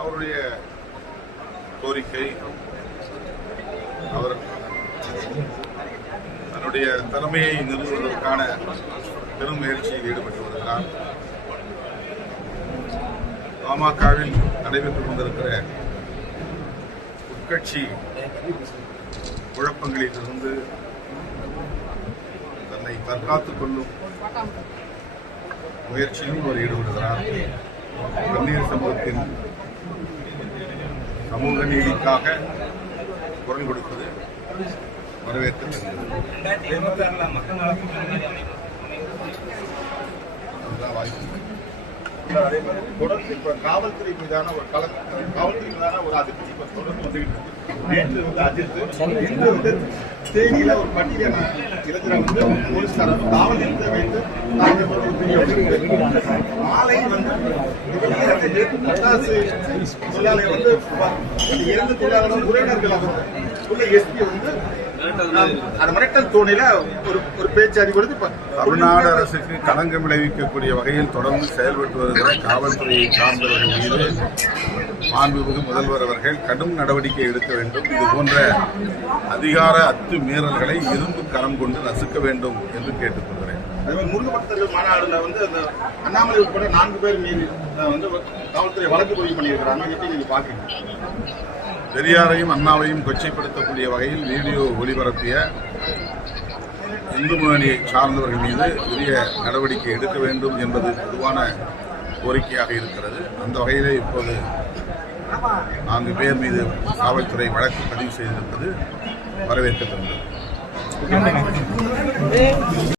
அவருடைய கோரிக்கை, அவர் தன்னுடைய தலைமையை நிறுவுவதற்கான பெரும் முயற்சியில் ஈடுபட்டு வருகிறார். பாமகவில் நடைபெற்றுக் கொண்டிருக்கிற உட்கட்சி குழப்பங்களிலிருந்து தன்னை தற்காத்துக் கொள்ளும் முயற்சியிலும் அவர் ஈடுபடுகிறார். வன்னியர் சமூகத்தின் சமூக நீதிக்காக குரல் கொடுப்பது வரவேற்கத்தக்கது. தொடர்ந்து இப்ப காவல்துறை மீதான ஒரு காவல்துறை மீதான ஒரு அதிர்ச்சி தொடர்ந்து வந்துகிட்டு இருக்கு. நேற்று அதிர்த்து இன்று தேனியில ஒரு பட்டியல இளைஞர் போலீஸ்கார காவல் நிலையத்தை வைத்து மாலை பட்டாசு தொழிலாளர்கள் இரண்டு தொழிலாளர்கள் உறவினர்கள் உள்ள எஸ்பி அந்த மிரட்டல் தோணில ஒரு பேச்சு அடிபடுது. தமிழ்நாடு அரசுக்கு களங்கம் விளைவிக்கக்கூடிய வகையில் தொடர்ந்து செயல்பட்டு வருகிற காவல்துறையை சார்ந்தவர்கள் மீது மாண்புமிகு முதல்வர் அவர்கள் கடும் நடவடிக்கை எடுக்க வேண்டும். இதுபோன்ற அதிகார அத்துமீறல்களை இரும்பு கரம் கொண்டு நசுக்க வேண்டும் என்று கேட்டுக் கொள்கிறேன். முருகபக்தர்கள் மாநாடுல அந்த அண்ணாமலை உட்பட 4 பேர் மீது காவல்துறை வழக்கு பதிவு பண்ணியிருக்கிறாங்க. எப்படி நீங்க பாக்குறீங்க? பெரியாரையும் அண்ணாவையும் கொச்சைப்படுத்தக்கூடிய வகையில் வீடியோ ஒளிபரப்பிய இந்து முன்னணியை சார்ந்தவர்கள் மீது உரிய நடவடிக்கை எடுக்க வேண்டும் என்பது பொதுவான கோரிக்கையாக இருக்கிறது. அந்த வகையிலே இப்போது 4 பேர் மீது காவல்துறை வழக்கு பதிவு செய்திருப்பது வரவேற்கத்தக்கது.